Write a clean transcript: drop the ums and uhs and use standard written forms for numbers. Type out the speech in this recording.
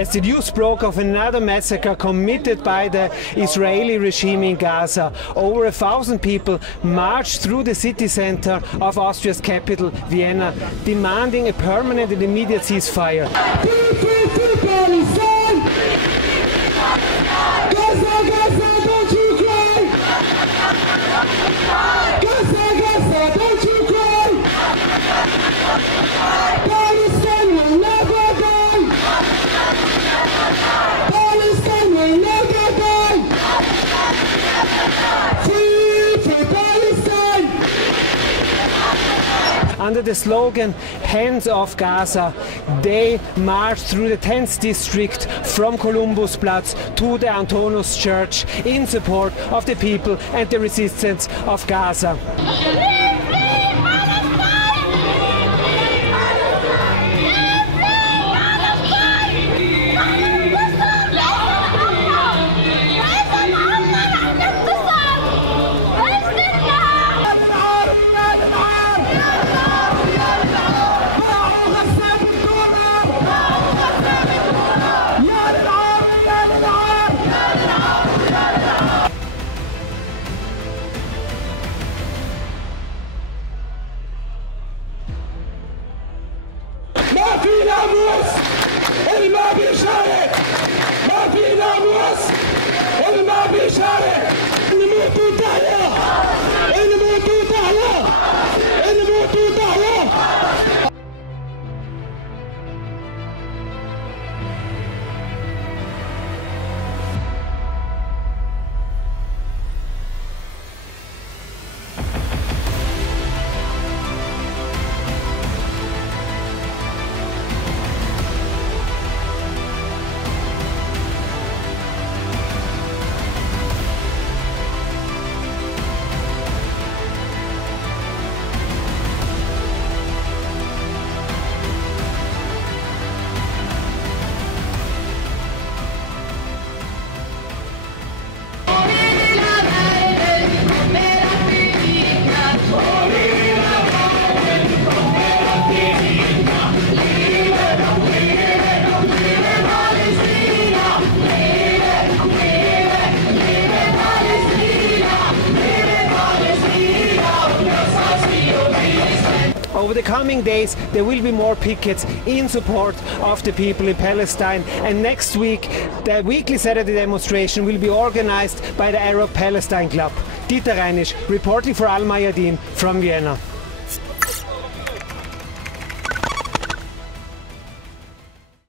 as the news broke of another massacre committed by the Israeli regime in Gaza. Over 1,000 people marched through the city center of Austria's capital, Vienna, demanding a permanent and immediate ceasefire. Gaza, Gaza, don't you cry! Gaza, Gaza, don't you cry! Palestine will never die! Palestine will never die! Free for Palestine! Under the slogan, "Hands off Gaza," they marched through the 10th district from Columbusplatz to the Antonius Church in support of the people and the resistance of Gaza. ما في ناموس اللي ما بيشارك، ما في ناموس اللي ما بيشارك. نموتوا ضحية، نموتوا ضحية، نموتوا ضحية. Over the coming days, there will be more pickets in support of the people in Palestine. And next week, the weekly Saturday demonstration will be organized by the Arab Palestine Club. Dieter Reinisch, reporting for Mayadeen from Vienna.